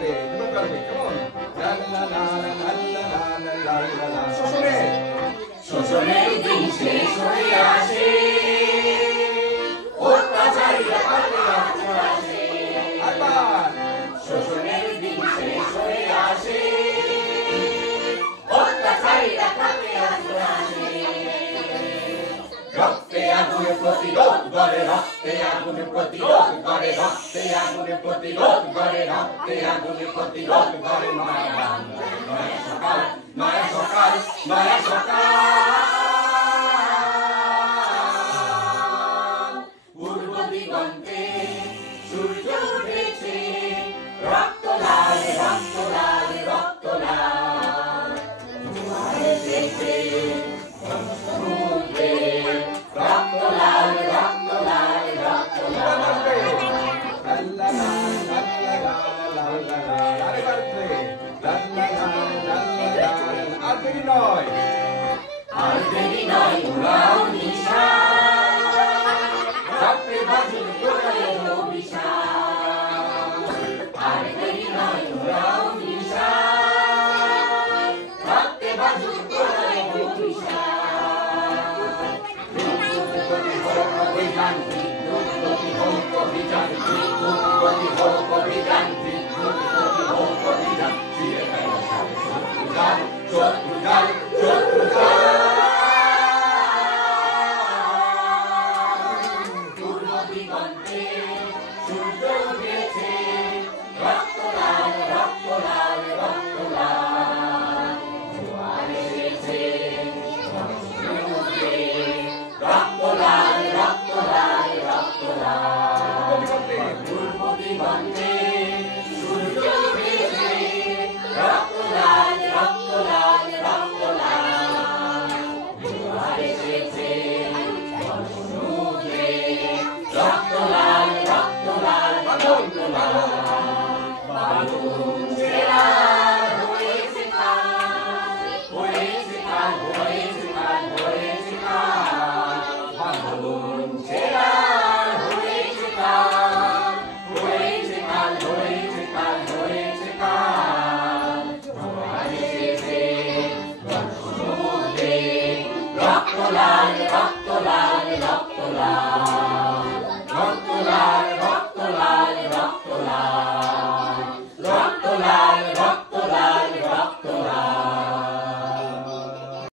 পারবে, দুটো পারবে, কেমন? লা লা লা লা লা লা লা লা লা। শোষণের দিন শেষ হয়ে আসে, অত্যাচারীরা কাটে আসে। আবার শোষণের দিন শেষ হয়ে আসে, অত্যাচারীরা কাটে আসে। রক্তে আগুনে প্রতিরোধ গড়ে, রক্তে আগুনে প্রতিরোধ গড়ে, রক্তে আগুনে প্রতিরোধ গড়ে, রক্তে আগুনে প্রতিরোধ গড়ে। নয়া বাংলা, নয়া সকাল, নয়া সকাল, নয়া সকাল। পূর্ব দিগন্তে সূর্য উঠেছে, রক্ত লাল, রক্ত লাল, রক্ত লাল। জোয়ার এসেছে সমুদ্রে, রক্ত লাল, রক্ত লাল, রক্ত লাল। লা লা লা লা লা লা লা লা। আরে বাড়ছে। লা লা লা লা লা লা। আর দেরি নয়, আর দেরি নয়, উড়াও নিশান, রক্তে বাজুক গোড়ায় অভিশান। আর দেরি নয়, উড়াও নিশান, রক্তে বাজুক গোড়ায় অভিশান। বিদ্যুৎ গতি হোক অভিযান, বিদ্যুৎ গতি হোক অভিযান, বিদ্যুৎ গতি হোক অভিযান, বিদ্যুৎ গতি হোক অভিযান। ফিরে ফেলো সাথে শত্রুজাল, শত্রুজাল, শত্রুজাল। পূর্ব দিগন্তে সূর্য উঠেছে, রক্ত লাল, রক্ত লাল, রক্ত লাল। জোয়ার এসেছে সমুদ্রে, রক্ত লাল, রক্ত লাল, রক্ত লাল। পূর্ব দিগন্তে সূর্য উঠেছে, রক্ত লাল, রক্ত লাল, রক্ত লাল। জোয়ার এসেছে সমুদ্রে, রক্ত লাল, রক্ত লাল, রক্ত লাল। বালুন ছেঁড়া হয়েছে কাল, হয়েছে কাল, হয়েছে কাল, হয়েছে কাল। বালুন ছেঁড়া হয়েছে কাল, হয়েছে কাল, হয়েছে কাল, হয়েছে কাল। জোয়ার এসেছে সমুদ্রে, রক্ত লাল, রক্ত লাল, রক্ত লাল।